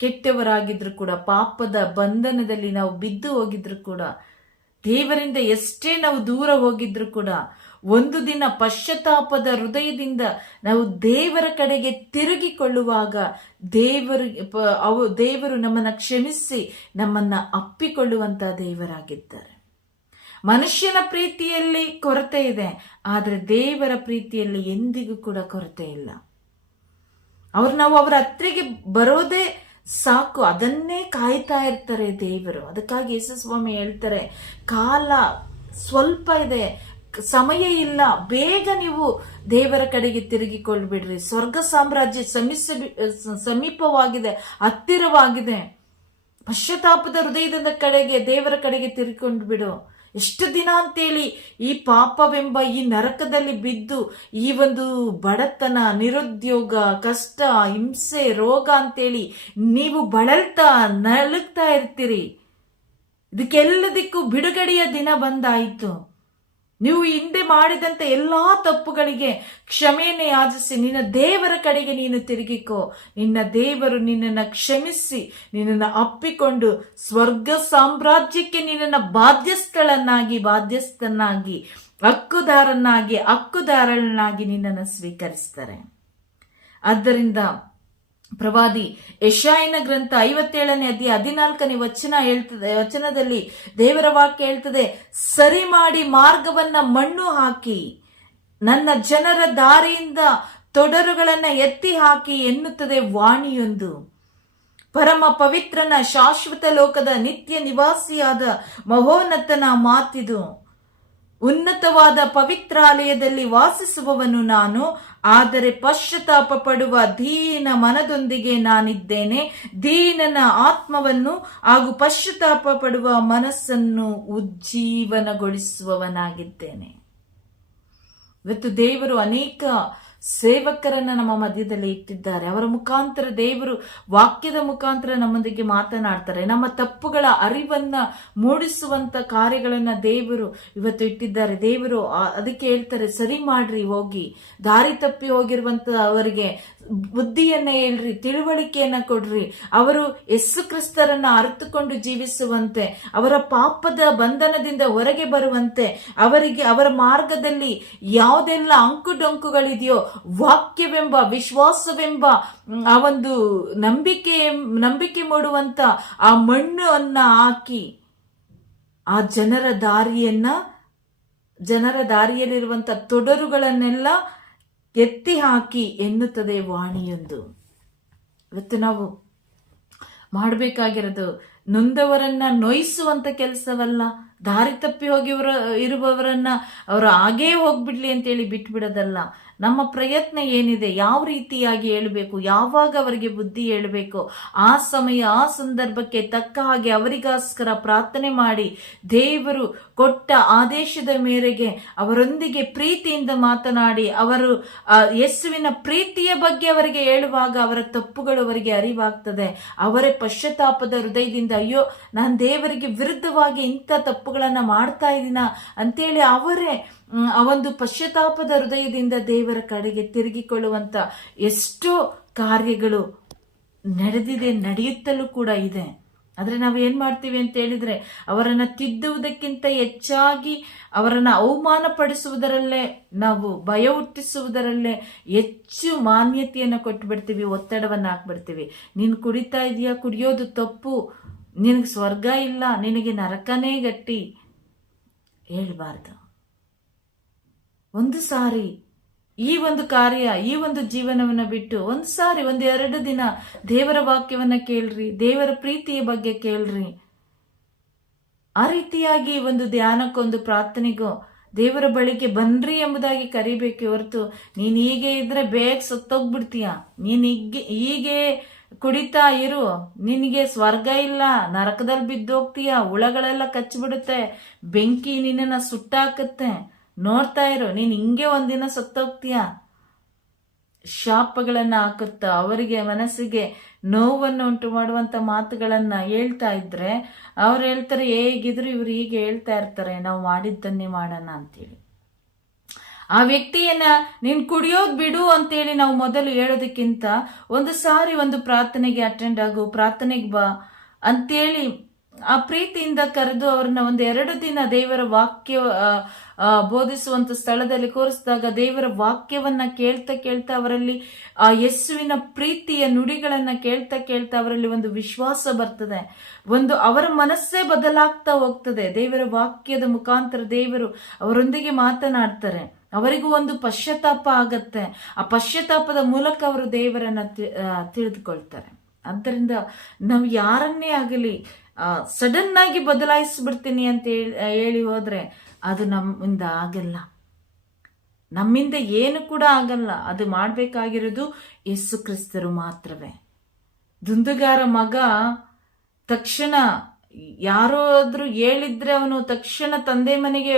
ಕೆಟ್ಟವರಾಗಿದ್ರು ಕೂಡ, ಪಾಪದ ಬಂಧನದಲ್ಲಿ ನಾವು ಬಿದ್ದು ಹೋಗಿದ್ರು ಕೂಡ, ದೇವರಿಂದ ಎಷ್ಟೇ ನಾವು ದೂರ ಹೋಗಿದ್ರು ಕೂಡ, ಒಂದು ದಿನ ಪಶ್ಚಾತ್ತಾಪದ ಹೃದಯದಿಂದ ನಾವು ದೇವರ ಕಡೆಗೆ ತಿರುಗಿಕೊಳ್ಳುವಾಗ ದೇವರು ನಮ್ಮನ್ನ ಕ್ಷಮಿಸಿ ನಮ್ಮನ್ನ ಅಪ್ಪಿಕೊಳ್ಳುವಂತ ದೇವರಾಗಿದ್ದಾರೆ. ಮನುಷ್ಯನ ಪ್ರೀತಿಯಲ್ಲಿ ಕೊರತೆ ಇದೆ, ಆದ್ರೆ ದೇವರ ಪ್ರೀತಿಯಲ್ಲಿ ಎಂದಿಗೂ ಕೂಡ ಕೊರತೆ ಇಲ್ಲ. ನಾವು ಅವರ ಹತ್ರಿಗೆ ಬರೋದೇ ಸಾಕು, ಅದನ್ನೇ ಕಾಯ್ತಾ ಇರ್ತಾರೆ ದೇವರು. ಅದಕ್ಕಾಗಿ ಯೇಸುಸ್ವಾಮಿ ಹೇಳ್ತಾರೆ, ಕಾಲ ಸ್ವಲ್ಪ ಇದೆ, ಸಮಯ ಇಲ್ಲ, ಬೇಗ ನೀವು ದೇವರ ಕಡೆಗೆ ತಿರುಗಿಕೊಳ್ಬಿಡ್ರಿ. ಸ್ವರ್ಗ ಸಾಮ್ರಾಜ್ಯ ಸಮೀಪವಾಗಿದೆ, ಹತ್ತಿರವಾಗಿದೆ. ಪಶ್ಚಾತ್ತಾಪದ ಹೃದಯದ ಕಡೆಗೆ, ದೇವರ ಕಡೆಗೆ ತಿರುಗಿಕೊಂಡು ಬಿಡು. ಎಷ್ಟು ದಿನ ಅಂತೇಳಿ ಈ ಪಾಪವೆಂಬ ಈ ನರಕದಲ್ಲಿ ಬಿದ್ದು, ಈ ಒಂದು ಬಡತನ, ನಿರುದ್ಯೋಗ, ಕಷ್ಟ, ಹಿಂಸೆ, ರೋಗ ಅಂತೇಳಿ ನೀವು ಬಳಲ್ತಾ ನಲುಗ್ತಾ ಇರ್ತೀರಿ. ಇದಕ್ಕೆಲ್ಲದಕ್ಕೂ ಬಿಡುಗಡೆಯ ದಿನ ಬಂದಾಯಿತು. ನೀವು ಹಿಂದೆ ಮಾಡಿದಂತ ಎಲ್ಲಾ ತಪ್ಪುಗಳಿಗೆ ಕ್ಷಮೆಯನ್ನೇ ಯಾಚಿಸಿ ನಿನ್ನ ದೇವರ ಕಡೆಗೆ ನೀನು ತಿರುಗಿಕೋ. ನಿನ್ನ ದೇವರು ನಿನ್ನನ್ನ ಕ್ಷಮಿಸಿ ನಿನ್ನನ್ನು ಅಪ್ಪಿಕೊಂಡು ಸ್ವರ್ಗ ಸಾಮ್ರಾಜ್ಯಕ್ಕೆ ನಿನ್ನನ್ನು ಬಾಧ್ಯಸ್ಥನಾಗಿ ಹಕ್ಕುದಾರನಾಗಿ ನಿನ್ನನ್ನು ಸ್ವೀಕರಿಸ್ತಾರೆ. ಆದ್ದರಿಂದ ಪ್ರವಾದಿ ಯೆಶಾಯನ ಗ್ರಂಥ 57ನೇ ಅಧ್ಯಾಯ 14ನೇ ವಚನದಲ್ಲಿ ದೇವರ ವಾಕ್ಯ ಹೇಳ್ತದೆ, ಸರಿ ಮಾಡಿ ಮಾರ್ಗವನ್ನ ಮಣ್ಣು ಹಾಕಿ ನನ್ನ ಜನರ ದಾರಿಯಿಂದ ತೊಡರುಗಳನ್ನ ಎತ್ತಿ ಹಾಕಿ ಎನ್ನುತ್ತದೆ ವಾಣಿಯೊಂದು. ಪರಮ ಪವಿತ್ರನ ಶಾಶ್ವತ ಲೋಕದ ನಿತ್ಯ ನಿವಾಸಿಯಾದ ಮಹೋನ್ನತನ ಮಾತಿದು. ಉನ್ನತವಾದ ಪವಿತ್ರಾಲಯದಲ್ಲಿ ವಾಸಿಸುವವನು ನಾನು, ಆದರೆ ಪಶ್ಚಾತ್ತಾಪ ಪಡುವ ದೀನ ಮನದೊಂದಿಗೆ ನಾನಿದ್ದೇನೆ. ದೀನನ ಆತ್ಮವನ್ನು ಹಾಗೂ ಪಶ್ಚಾತ್ತಾಪ ಪಡುವ ಮನಸ್ಸನ್ನು ಉಜ್ಜೀವನಗೊಳಿಸುವವನಾಗಿದ್ದೇನೆ. ಇವತ್ತು ದೇವರು ಅನೇಕ ಸೇವಕರನ್ನ ನಮ್ಮ ಮಧ್ಯದಲ್ಲಿ ಇಟ್ಟಿದ್ದಾರೆ. ಅವರ ಮುಖಾಂತರ ದೇವರು ವಾಕ್ಯದ ಮುಖಾಂತರ ನಮ್ಮೊಂದಿಗೆ ಮಾತನಾಡ್ತಾರೆ. ನಮ್ಮ ತಪ್ಪುಗಳ ಅರಿವನ್ನ ಮೂಡಿಸುವಂತ ಕಾರ್ಯಗಳನ್ನ ದೇವರು ಇವತ್ತು ಇಟ್ಟಿದ್ದಾರೆ. ದೇವರು ಅದಕ್ಕೆ ಹೇಳ್ತಾರೆ, ಸರಿ ಮಾಡ್ರಿ, ಹೋಗಿ ದಾರಿ ತಪ್ಪಿ ಹೋಗಿರುವಂತ ಅವರಿಗೆ ಬುದ್ಧಿಯನ್ನ ಹೇಳ್ರಿ, ತಿಳುವಳಿಕೆಯನ್ನ ಕೊಡ್ರಿ. ಅವರು ಯೇಸು ಕ್ರಿಸ್ತರನ್ನ ಅರಿತುಕೊಂಡು ಜೀವಿಸುವಂತೆ, ಅವರ ಪಾಪದ ಬಂಧನದಿಂದ ಹೊರಗೆ ಬರುವಂತೆ, ಅವರಿಗೆ ಅವರ ಮಾರ್ಗದಲ್ಲಿ ಯಾವುದೆಲ್ಲ ಅಂಕುಡೊಂಕುಗಳಿದೆಯೋ ವಾಕ್ಯವೆಂಬ ವಿಶ್ವಾಸವೆಂಬ ಆ ಒಂದು ನಂಬಿಕೆ ಮೂಡುವಂತ ಆ ಮಣ್ಣನ್ನ ಹಾಕಿ ಆ ಜನರ ದಾರಿಯಲ್ಲಿರುವಂತ ತೊಡರುಗಳನ್ನೆಲ್ಲ ಎತ್ತಿ ಹಾಕಿ ಎನ್ನುತ್ತದೆ ವಾಣಿಯೊಂದು. ಇವತ್ತು ನಾವು ಮಾಡಬೇಕಾಗಿರೋದು ನೊಂದವರನ್ನ ನೋಯಿಸುವಂತ ಕೆಲಸವಲ್ಲ, ದಾರಿ ತಪ್ಪಿ ಇರುವವರನ್ನ ಅವರು ಹಾಗೇ ಹೋಗ್ಬಿಡ್ಲಿ ಅಂತೇಳಿ ಬಿಟ್ಬಿಡೋದಲ್ಲ. ನಮ್ಮ ಪ್ರಯತ್ನ ಏನಿದೆ, ಯಾವ ರೀತಿಯಾಗಿ ಹೇಳಬೇಕು, ಯಾವಾಗ ಅವರಿಗೆ ಬುದ್ಧಿ ಹೇಳಬೇಕು, ಆ ಸಮಯ ಆ ಸಂದರ್ಭಕ್ಕೆ ತಕ್ಕ ಹಾಗೆ ಅವರಿಗೋಸ್ಕರ ಪ್ರಾರ್ಥನೆ ಮಾಡಿ ದೇವರು ಕೊಟ್ಟ ಆದೇಶದ ಮೇರೆಗೆ ಅವರೊಂದಿಗೆ ಪ್ರೀತಿಯಿಂದ ಮಾತನಾಡಿ ಅವರು ಯೇಸುವಿನ ಪ್ರೀತಿಯ ಬಗ್ಗೆ ಅವರಿಗೆ ಹೇಳುವಾಗ ಅವರ ತಪ್ಪುಗಳು ಅವರಿಗೆ ಅರಿವಾಗ್ತದೆ. ಅವರೇ ಪಶ್ಚಾತ್ತಾಪದ ಹೃದಯದಿಂದ, ಅಯ್ಯೋ ನಾನು ದೇವರಿಗೆ ವಿರುದ್ಧವಾಗಿ ಇಂಥ ತಪ್ಪುಗಳನ್ನ ಮಾಡ್ತಾ ಇದ್ದೀನ ಅಂತೇಳಿ ಅವರೇ ಆ ಒಂದು ಪಶ್ಚಾತ್ತಾಪದ ಹೃದಯದಿಂದ ದೇವರ ಕಡೆಗೆ ತಿರುಗಿಕೊಳ್ಳುವಂತ ಎಷ್ಟೋ ಕಾರ್ಯಗಳು ನಡೆದಿದೆ, ನಡೆಯುತ್ತಲೂ ಕೂಡ ಇದೆ. ಆದ್ರೆ ನಾವು ಏನ್ ಮಾಡ್ತೀವಿ ಅಂತ ಹೇಳಿದ್ರೆ, ಅವರನ್ನ ತಿದ್ದುವುದಕ್ಕಿಂತ ಹೆಚ್ಚಾಗಿ ಅವರನ್ನ ಅವಮಾನ ಪಡಿಸುವುದರಲ್ಲೇ, ನಾವು ಭಯ ಹುಟ್ಟಿಸುವುದರಲ್ಲೇ ಹೆಚ್ಚು ಮಾನ್ಯತೆಯನ್ನು ಕೊಟ್ಟು ಬಿಡ್ತೀವಿ, ಒತ್ತಡವನ್ನ ಹಾಕ್ಬಿಡ್ತೀವಿ. ನೀನು ಕುಡಿತಾ ಇದೀಯಾ, ಕುಡಿಯೋದು ತಪ್ಪು, ನಿನಗೆ ಸ್ವರ್ಗ ಇಲ್ಲ, ನಿನಗೆ ನರಕನೇ ಗಟ್ಟಿ ಹೇಳ್ಬಾರ್ದು. ಒಂದು ಸಾರಿ ಈ ಒಂದು ಕಾರ್ಯ, ಈ ಒಂದು ಜೀವನವನ್ನ ಬಿಟ್ಟು ಒಂದು ಸಾರಿ, 1-2 ದಿನ ದೇವರ ವಾಕ್ಯವನ್ನ ಕೇಳ್ರಿ, ದೇವರ ಪ್ರೀತಿಯ ಬಗ್ಗೆ ಕೇಳ್ರಿ. ಆ ರೀತಿಯಾಗಿ ಒಂದು ಧ್ಯಾನಕ್ಕೊಂದು ಪ್ರಾರ್ಥನೆಗೋ ದೇವರ ಬಳಿಗೆ ಬನ್ರಿ ಎಂಬುದಾಗಿ ಕರಿಬೇಕೆ ಹೊರತು, ನೀನ್ ಹೀಗೆ ಇದ್ರೆ ಬೇಗ ಸತ್ತೋಗ್ಬಿಡ್ತೀಯ, ನೀನ್ ಹೀಗೆ ಕುಡಿತಾ ಇರು, ನಿನಗೆ ಸ್ವರ್ಗ ಇಲ್ಲ, ನರಕದಲ್ಲಿ ಬಿದ್ದೋಗ್ತೀಯ, ಹುಳಗಳೆಲ್ಲ ಕಚ್ಚಿಬಿಡುತ್ತೆ, ಬೆಂಕಿ ನಿನ್ನನ್ನ ಸುಟ್ಟಾಕತ್ತೆ, ನೋಡ್ತಾ ಇರು, ನೀನ್ ಹಿಂಗೆ ಒಂದಿನ ಸತ್ತೋಗ್ತೀಯ, ಶಾಪಗಳನ್ನ ಹಾಕುತ್ತ ಅವರಿಗೆ ಮನಸ್ಸಿಗೆ ನೋವನ್ನು ಉಂಟು ಮಾಡುವಂತ ಮಾತುಗಳನ್ನ ಹೇಳ್ತಾ ಇದ್ರೆ ಅವ್ರು ಹೇಳ್ತಾರೆ, ಹೇಗಿದ್ರು ಇವ್ರು ಹೀಗೆ ಹೇಳ್ತಾ ಇರ್ತಾರೆ, ನಾವು ಮಾಡಿದ್ದನ್ನೇ ಮಾಡೋಣ ಅಂತೇಳಿ. ಆ ವ್ಯಕ್ತಿಯನ್ನ ನೀನ್ ಕುಡಿಯೋದ್ ಬಿಡು ಅಂತೇಳಿ ನಾವು ಮೊದಲು ಹೇಳೋದಕ್ಕಿಂತ ಒಂದು ಸಾರಿ ಒಂದು ಪ್ರಾರ್ಥನೆಗೆ ಅಟೆಂಡ್ ಆಗು, ಪ್ರಾರ್ಥನೆಗೆ ಬಾ ಅಂತೇಳಿ ಆ ಪ್ರೀತಿಯಿಂದ ಕರೆದು ಅವ್ರನ್ನ 1-2 ದಿನ ದೇವರ ವಾಕ್ಯ ಬೋಧಿಸುವಂತ ಸ್ಥಳದಲ್ಲಿ ಕೂರಿಸಿದಾಗ ದೇವರ ವಾಕ್ಯವನ್ನ ಕೇಳ್ತಾ ಅವರಲ್ಲಿ ಆ ಯೇಸುವಿನ ಪ್ರೀತಿಯ ನುಡಿಗಳನ್ನ ಕೇಳ್ತಾ ಅವರಲ್ಲಿ ಒಂದು ವಿಶ್ವಾಸ ಬರ್ತದೆ, ಒಂದು ಅವರ ಮನಸ್ಸೇ ಬದಲಾಗ್ತಾ ಹೋಗ್ತದೆ. ದೇವರ ವಾಕ್ಯದ ಮುಖಾಂತರ ದೇವರು ಅವರೊಂದಿಗೆ ಮಾತನಾಡ್ತಾರೆ, ಅವರಿಗೂ ಒಂದು ಪಶ್ಚಾತ್ತಾಪ ಆಗತ್ತೆ, ಆ ಪಶ್ಚಾತ್ತಾಪದ ಮೂಲಕ ಅವರು ದೇವರನ್ನ ತಿಳಿದುಕೊಳ್ತಾರೆ. ಆದ್ದರಿಂದ ನಾವು ಯಾರನ್ನೇ ಆಗಲಿ ಸಡನ್ ಆಗಿ ಬದಲಾಯಿಸ್ಬಿಡ್ತೀನಿ ಅಂತ ಹೇಳಿ ಹೋದ್ರೆ ಅದು ನಮ್ಮಿಂದ ಆಗಲ್ಲ, ನಮ್ಮಿಂದ ಏನು ಕೂಡ ಆಗಲ್ಲ. ಅದು ಮಾಡ್ಬೇಕಾಗಿರೋದು ಯೇಸು ಕ್ರಿಸ್ತರು ಮಾತ್ರವೇ. ದುಂದುಗಾರ ಮಗ ತಕ್ಷಣ ಯಾರಾದ್ರೂ ಹೇಳಿದ್ರೆ ಅವನು ತಕ್ಷಣ ತಂದೆ ಮನೆಗೆ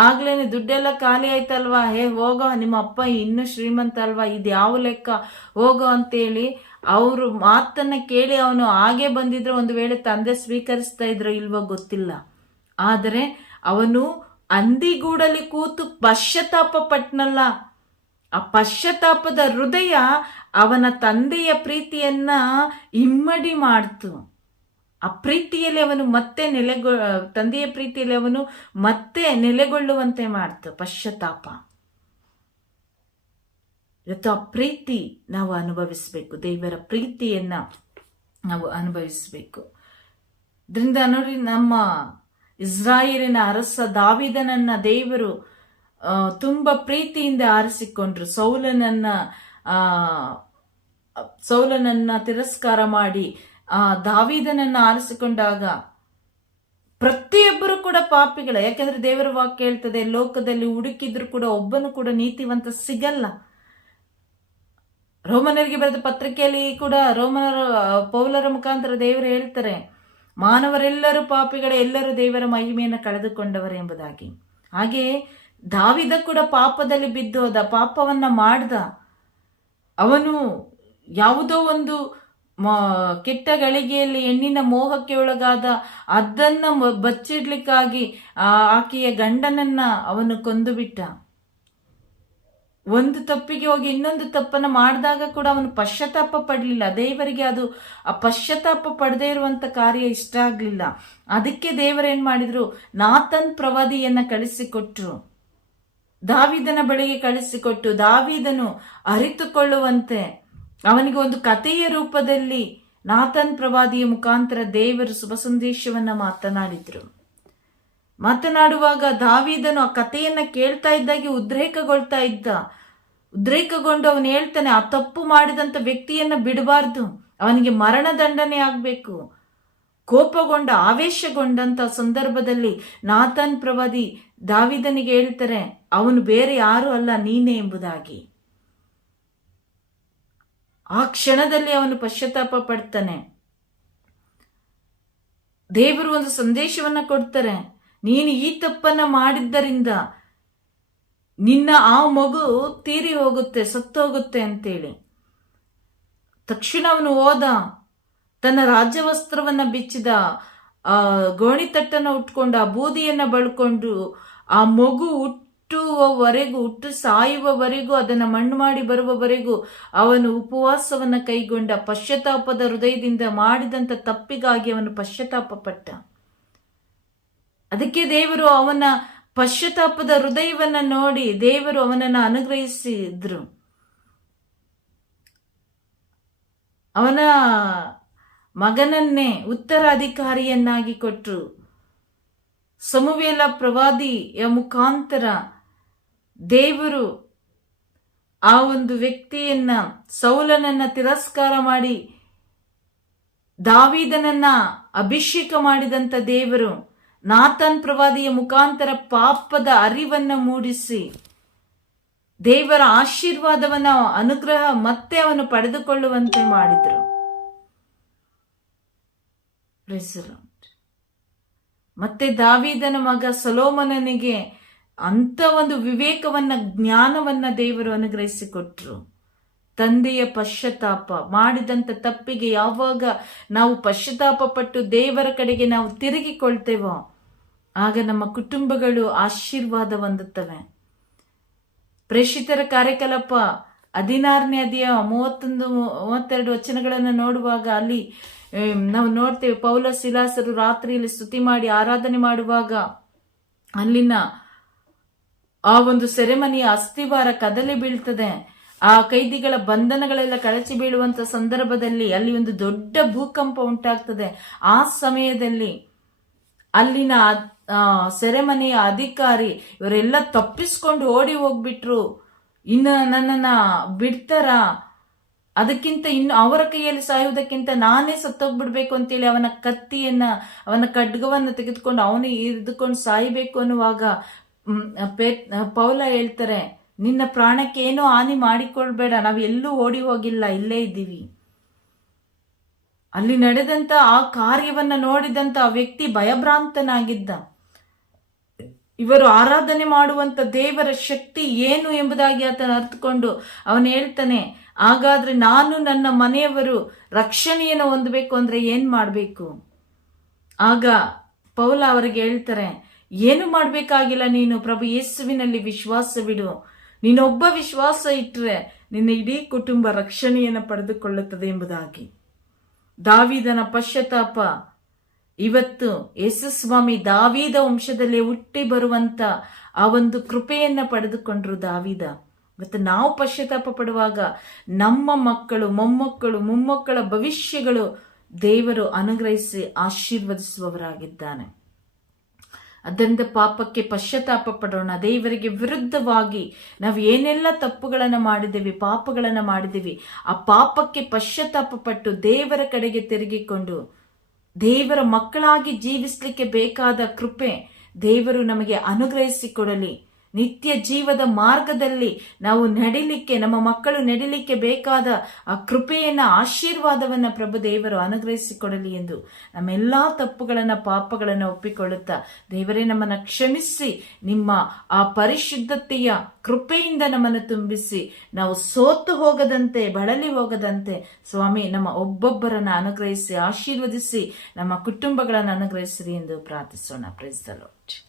ಆಗ್ಲೇನೆ ದುಡ್ಡೆಲ್ಲ ಖಾಲಿ ಆಯ್ತಲ್ವಾ, ಹೋಗೋ, ನಿಮ್ಮ ಅಪ್ಪ ಇನ್ನೂ ಶ್ರೀಮಂತ ಅಲ್ವಾ, ಇದು ಯಾವ ಲೆಕ್ಕ, ಹೋಗೋ ಅಂತೇಳಿ ಅವರು ಮಾತನ್ನ ಕೇಳಿ ಅವನು ಹಾಗೆ ಬಂದಿದ್ರೆ ಒಂದು ವೇಳೆ ತಂದೆ ಸ್ವೀಕರಿಸ್ತಾ ಇದ್ರು ಇಲ್ವೋ ಗೊತ್ತಿಲ್ಲ. ಆದರೆ ಅವನು ಅಂದಿಗೂಡಲಿ ಕೂತು ಪಶ್ಚಾತ್ತಾಪ ಪಟ್ನಲ್ಲ, ಆ ಪಶ್ಚಾತ್ತಾಪದ ಹೃದಯ ಅವನ ತಂದೆಯ ಪ್ರೀತಿಯನ್ನ ಇಮ್ಮಡಿ ಮಾಡ್ತು. ಆ ಪ್ರೀತಿಯಲ್ಲಿ ಅವನು ಮತ್ತೆ ತಂದೆಯ ಪ್ರೀತಿಯಲ್ಲಿ ಅವನು ಮತ್ತೆ ನೆಲೆಗೊಳ್ಳುವಂತೆ ಮಾಡ್ತು ಪಶ್ಚಾತ್ತಾಪ. ಇವತ್ತು ಆ ಪ್ರೀತಿ ನಾವು ಅನುಭವಿಸಬೇಕು, ದೇವರ ಪ್ರೀತಿಯನ್ನ ನಾವು ಅನುಭವಿಸಬೇಕು. ಇದರಿಂದ ನೋಡಿ, ನಮ್ಮ ಇಸ್ರಾಯೇಲಿನ ಅರಸ ದಾವೀದನನ್ನ ದೇವರು ತುಂಬಾ ಪ್ರೀತಿಯಿಂದ ಆರಿಸಿಕೊಂಡ್ರು. ಸೌಲನನ್ನ ತಿರಸ್ಕಾರ ಮಾಡಿ ದಾವೀದನನ್ನ ಆರಿಸಿಕೊಂಡಾಗ ಪ್ರತಿಯೊಬ್ಬರು ಕೂಡ ಪಾಪಿಗಳ. ಯಾಕಂದ್ರೆ ದೇವರ ವಾಕ್ಯ ಹೇಳ್ತದೆ, ಲೋಕದಲ್ಲಿ ಹುಡುಕಿದ್ರು ಕೂಡ ಒಬ್ಬನು ಕೂಡ ನೀತಿವಂತ ಸಿಗಲ್ಲ. ರೋಮನರಿಗೆ ಬರೆದ ಪತ್ರಿಕೆಯಲ್ಲಿ ಕೂಡ ಪೌಲರ ಮುಖಾಂತರ ದೇವರು ಹೇಳ್ತಾರೆ, ಮಾನವರೆಲ್ಲರೂ ಪಾಪಿಗಳೇ, ಎಲ್ಲರೂ ದೇವರ ಮಹಿಮೆಯನ್ನು ಕಳೆದುಕೊಂಡವರು ಎಂಬುದಾಗಿ. ಹಾಗೆ ದಾವೀದ ಕೂಡ ಪಾಪದಲ್ಲಿ ಬಿದ್ದೋದ, ಪಾಪವನ್ನ ಮಾಡ್ದ. ಅವನು ಯಾವುದೋ ಒಂದು ಕೆಟ್ಟ ಗಳಿಗೆಯಲ್ಲಿ ಹೆಣ್ಣಿನ ಮೋಹಕ್ಕೆ ಒಳಗಾದ, ಅದನ್ನ ಬಚ್ಚಿಡ್ಲಿಕ್ಕಾಗಿ ಆಕೆಯ ಗಂಡನನ್ನ ಅವನು ಕೊಂದು ಬಿಟ್ಟ. ಒಂದು ತಪ್ಪಿಗೆ ಹೋಗಿ ಇನ್ನೊಂದು ತಪ್ಪನ್ನ ಮಾಡಿದಾಗ ಕೂಡ ಅವನು ಪಶ್ಚಾತ್ತಾಪ ಪಡಲಿಲ್ಲ. ದೇವರಿಗೆ ಅದು ಆ ಪಶ್ಚಾತ್ತಾಪ ಪಡದೇ ಇರುವಂತ ಕಾರ್ಯ ಇಷ್ಟ ಆಗ್ಲಿಲ್ಲ. ಅದಕ್ಕೆ ದೇವರೇನ್ ಮಾಡಿದ್ರು, ನಾತನ್ ಪ್ರವಾದಿಯನ್ನ ಕಳಿಸಿಕೊಟ್ರು, ದಾವೀದನ ಬಳಿಗೆ ಕಳಿಸಿಕೊಟ್ಟು ದಾವೀದನು ಅರಿತುಕೊಳ್ಳುವಂತೆ ಅವನಿಗೆ ಒಂದು ಕಥೆಯ ರೂಪದಲ್ಲಿ ನಾತನ್ ಪ್ರವಾದಿಯ ಮುಖಾಂತರ ದೇವರು ಶುಭ ಸಂದೇಶವನ್ನ ಮಾತನಾಡುವಾಗ ದಾವೀದನು ಆ ಕಥೆಯನ್ನ ಕೇಳ್ತಾ ಇದ್ದಾಗೆ ಉದ್ರೇಕಗೊಂಡು ಅವನು ಹೇಳ್ತಾನೆ, ಆ ತಪ್ಪು ಮಾಡಿದಂತ ವ್ಯಕ್ತಿಯನ್ನ ಬಿಡಬಾರ್ದು, ಅವನಿಗೆ ಮರಣ ದಂಡನೆ ಆಗ್ಬೇಕು. ಕೋಪಗೊಂಡ, ಆವೇಶಗೊಂಡಂತ ಸಂದರ್ಭದಲ್ಲಿ ನಾತನ್ ಪ್ರವಾದಿ ದಾವೀದನಿಗೆ ಹೇಳ್ತಾರೆ, ಅವನು ಬೇರೆ ಯಾರು ಅಲ್ಲ, ನೀನೇ ಎಂಬುದಾಗಿ. ಆ ಕ್ಷಣದಲ್ಲಿ ಅವನು ಪಶ್ಚಾತ್ತಾಪ ಪಡ್ತಾನೆ. ದೇವರು ಒಂದು ಸಂದೇಶವನ್ನ ಕೊಡ್ತಾರೆ, ನೀನು ಈ ತಪ್ಪನ್ನ ಮಾಡಿದ್ದರಿಂದ ನಿನ್ನ ಆ ಮಗು ತೀರಿ ಹೋಗುತ್ತೆ, ಸತ್ತೋಗುತ್ತೆ ಅಂತೇಳಿ. ತಕ್ಷಣ ಅವನು ಹೋದ, ತನ್ನ ರಾಜ್ಯವಸ್ತ್ರವನ್ನ ಬಿಚ್ಚಿದ, ಗೋಣಿತಟ್ಟನ್ನ ಉಟ್ಕೊಂಡು ಆ ಬೂದಿಯನ್ನ ಬಳ್ಕೊಂಡು ಆ ಮಗು ಹುಟ್ಟು ಸಾಯುವವರೆಗೂ, ಅದನ್ನ ಮಣ್ಣು ಮಾಡಿ ಬರುವವರೆಗೂ ಅವನು ಉಪವಾಸವನ್ನ ಕೈಗೊಂಡ. ಪಶ್ಚಾತ್ತಾಪದ ಹೃದಯದಿಂದ ಮಾಡಿದಂತ ತಪ್ಪಿಗಾಗಿ ಅವನು ಪಶ್ಚಾತ್ತಾಪ ಪಟ್ಟ. ಅದಕ್ಕೆ ದೇವರು ಅವನ ಪಶ್ಚಾತ್ತಾಪದ ಹೃದಯವನ್ನ ನೋಡಿ ದೇವರು ಅವನನ್ನು ಅನುಗ್ರಹಿಸಿದ್ರು. ಅವನ ಮಗನನ್ನೇ ಉತ್ತರಾಧಿಕಾರಿಯನ್ನಾಗಿ ಕೊಟ್ಟರು. ಸಮುವೇಲ ಪ್ರವಾದಿಯ ಮುಖಾಂತರ ದೇವರು ಆ ಒಂದು ವ್ಯಕ್ತಿಯನ್ನ, ಸೌಲನನ್ನ ತಿರಸ್ಕಾರ ಮಾಡಿ ದಾವೀದನನ್ನ ಅಭಿಷೇಕ ಮಾಡಿದಂತ ದೇವರು ನಾತನ್ ಪ್ರವಾದಿಯ ಮುಖಾಂತರ ಪಾಪದ ಅರಿವನ್ನ ಮೂಡಿಸಿ ದೇವರ ಆಶೀರ್ವಾದವನ್ನ, ಅನುಗ್ರಹ ಮತ್ತೆ ಅವನು ಪಡೆದುಕೊಳ್ಳುವಂತೆ ಮಾಡಿದ್ರು. ಮತ್ತೆ ದಾವೀದನ ಮಗ ಸೊಲೊಮೋನನಿಗೆ ಅಂತ ಒಂದು ವಿವೇಕವನ್ನ, ಜ್ಞಾನವನ್ನ ದೇವರು ಅನುಗ್ರಹಿಸಿಕೊಟ್ರು. ತಂದೆಯ ಪಶ್ಚಾತ್ತಾಪ, ಮಾಡಿದಂತ ತಪ್ಪಿಗೆ ಯಾವಾಗ ನಾವು ಪಶ್ಚಾತ್ತಾಪ ಪಟ್ಟು ದೇವರ ಕಡೆಗೆ ನಾವು ತಿರುಗಿಕೊಳ್ತೇವೋ ಆಗ ನಮ್ಮ ಕುಟುಂಬಗಳು ಆಶೀರ್ವಾದ ಹೊಂದುತ್ತವೆ. ಪ್ರೇಷಿತರ ಕಾರ್ಯಕಲಾಪ 16ನೇ ಅಧ್ಯಾಯ 31-32 ವಚನಗಳನ್ನು ನೋಡುವಾಗ ಅಲ್ಲಿ ನಾವು ನೋಡ್ತೇವೆ, ಪೌಲ ಸಿಲಾಸರು ರಾತ್ರಿಯಲ್ಲಿ ಸ್ತುತಿ ಮಾಡಿ ಆರಾಧನೆ ಮಾಡುವಾಗ ಅಲ್ಲಿನ ಆ ಒಂದು ಸೆರೆಮನಿಯ ಅಸ್ಥಿವಾರ ಕದಲಿ ಬೀಳ್ತದೆ. ಆ ಕೈದಿಗಳ ಬಂಧನಗಳೆಲ್ಲ ಕಳಚಿ ಬೀಳುವಂತ ಸಂದರ್ಭದಲ್ಲಿ ಅಲ್ಲಿ ಒಂದು ದೊಡ್ಡ ಭೂಕಂಪ ಉಂಟಾಗ್ತದೆ. ಆ ಸಮಯದಲ್ಲಿ ಅಲ್ಲಿನ ಸೆರೆಮನಿಯ ಅಧಿಕಾರಿ ಇವರೆಲ್ಲ ತಪ್ಪಿಸ್ಕೊಂಡು ಓಡಿ ಹೋಗ್ಬಿಟ್ರು, ಇನ್ನು ನನ್ನನ್ನ ಬಿಡ್ತಾರ, ಅದಕ್ಕಿಂತ ಇನ್ನು ಅವರ ಕೈಯಲ್ಲಿ ಸಾಯುವುದಕ್ಕಿಂತ ನಾನೇ ಸತ್ತೋಗ್ಬಿಡ್ಬೇಕು ಅಂತೇಳಿ ಅವನ ಕತ್ತಿಯನ್ನ, ಅವನ ಖಡ್ಗವನ್ನ ತೆಗೆದುಕೊಂಡು ಅವನೇ ಹಿಡಿದುಕೊಂಡು ಸಾಯಬೇಕು ಅನ್ನುವಾಗ ಪೌಲ ಹೇಳ್ತಾರೆ, ನಿನ್ನ ಪ್ರಾಣಕ್ಕೆ ಏನೋ ಹಾನಿ ಮಾಡಿಕೊಳ್ಬೇಡ, ನಾವು ಎಲ್ಲೂ ಓಡಿ ಹೋಗಿಲ್ಲ, ಇಲ್ಲೇ ಇದ್ದೀವಿ. ಅಲ್ಲಿ ನಡೆದಂತ ಆ ಕಾರ್ಯವನ್ನ ನೋಡಿದಂತ ಆ ವ್ಯಕ್ತಿ ಭಯಭ್ರಾಂತನಾಗಿದ್ದ. ಇವರು ಆರಾಧನೆ ಮಾಡುವಂತ ದೇವರ ಶಕ್ತಿ ಏನು ಎಂಬುದಾಗಿ ಆತನ ಅರ್ಥಕೊಂಡು ಅವನು ಹೇಳ್ತಾನೆ, ಹಾಗಾದ್ರೆ ನಾನು ನನ್ನ ಮನೆಯವರು ರಕ್ಷಣೆಯನ್ನು ಹೊಂದಬೇಕು ಅಂದ್ರೆ ಏನ್ ಮಾಡ್ಬೇಕು? ಆಗ ಪೌಲ ಅವರಿಗೆ ಹೇಳ್ತಾರೆ, ಏನು ಮಾಡ್ಬೇಕಾಗಿಲ್ಲ, ನೀನು ಪ್ರಭು ಯೇಸುವಿನಲ್ಲಿ ವಿಶ್ವಾಸವಿಡು, ನೀನೊಬ್ಬ ವಿಶ್ವಾಸ ಇಟ್ಟರೆ ನಿನ್ನ ಇಡೀ ಕುಟುಂಬ ರಕ್ಷಣೆಯನ್ನು ಪಡೆದುಕೊಳ್ಳುತ್ತದೆ ಎಂಬುದಾಗಿ. ದಾವೀದನ ಪಶ್ಚಾತ್ತಾಪ ಇವತ್ತು ಯೇಸು ಸ್ವಾಮಿ ದಾವೀದ ವಂಶದಲ್ಲಿ ಹುಟ್ಟಿ ಬರುವಂತ ಆ ಒಂದು ಕೃಪೆಯನ್ನ ಪಡೆದುಕೊಂಡ್ರು ದಾವೀದ. ಮತ್ತು ನಾವು ಪಶ್ಚಾತ್ತಾಪ ಪಡುವಾಗ ನಮ್ಮ ಮಕ್ಕಳು, ಮೊಮ್ಮಕ್ಕಳು, ಮೊಮ್ಮಕ್ಕಳ ಭವಿಷ್ಯಗಳು ದೇವರು ಅನುಗ್ರಹಿಸಿ ಆಶೀರ್ವದಿಸುವವರಾಗಿದ್ದಾನೆ. ಅದರಿಂದ ಪಾಪಕ್ಕೆ ಪಶ್ಚಾತ್ತಾಪ ಪಡೋಣ. ದೇವರಿಗೆ ವಿರುದ್ಧವಾಗಿ ನಾವು ಏನೆಲ್ಲ ತಪ್ಪುಗಳನ್ನು ಮಾಡಿದ್ದೇವೆ, ಪಾಪಗಳನ್ನು ಮಾಡಿದ್ದೇವೆ, ಆ ಪಾಪಕ್ಕೆ ಪಶ್ಚಾತ್ತಾಪ ಪಟ್ಟು ದೇವರ ಕಡೆಗೆ ತಿರುಗಿಕೊಂಡು ದೇವರ ಮಕ್ಕಳಾಗಿ ಜೀವಿಸಲಿಕ್ಕೆ ಬೇಕಾದ ಕೃಪೆ ದೇವರು ನಮಗೆ ಅನುಗ್ರಹಿಸಿಕೊಡಲಿ. ನಿತ್ಯ ಜೀವದ ಮಾರ್ಗದಲ್ಲಿ ನಾವು ನಡಿಲಿಕ್ಕೆ, ನಮ್ಮ ಮಕ್ಕಳು ನಡಿಲಿಕ್ಕೆ ಬೇಕಾದ ಆ ಕೃಪೆಯನ್ನ, ಆಶೀರ್ವಾದವನ್ನ ಪ್ರಭು ದೇವರು ಅನುಗ್ರಹಿಸಿಕೊಡಲಿ ಎಂದು ನಮ್ಮೆಲ್ಲಾ ತಪ್ಪುಗಳನ್ನ, ಪಾಪಗಳನ್ನ ಒಪ್ಪಿಕೊಳ್ಳುತ್ತಾ, ದೇವರೇ ನಮ್ಮನ್ನ ಕ್ಷಮಿಸಿ, ನಿಮ್ಮ ಆ ಪರಿಶುದ್ಧತೆಯ ಕೃಪೆಯಿಂದ ನಮ್ಮನ್ನು ತುಂಬಿಸಿ, ನಾವು ಸೋತು ಹೋಗದಂತೆ, ಬಳಲಿ ಹೋಗದಂತೆ ಸ್ವಾಮಿ ನಮ್ಮ ಒಬ್ಬೊಬ್ಬರನ್ನ ಅನುಗ್ರಹಿಸಿ, ಆಶೀರ್ವದಿಸಿ, ನಮ್ಮ ಕುಟುಂಬಗಳನ್ನು ಅನುಗ್ರಹಿಸಿರಿ ಎಂದು ಪ್ರಾರ್ಥಿಸೋಣ. Praise the lord.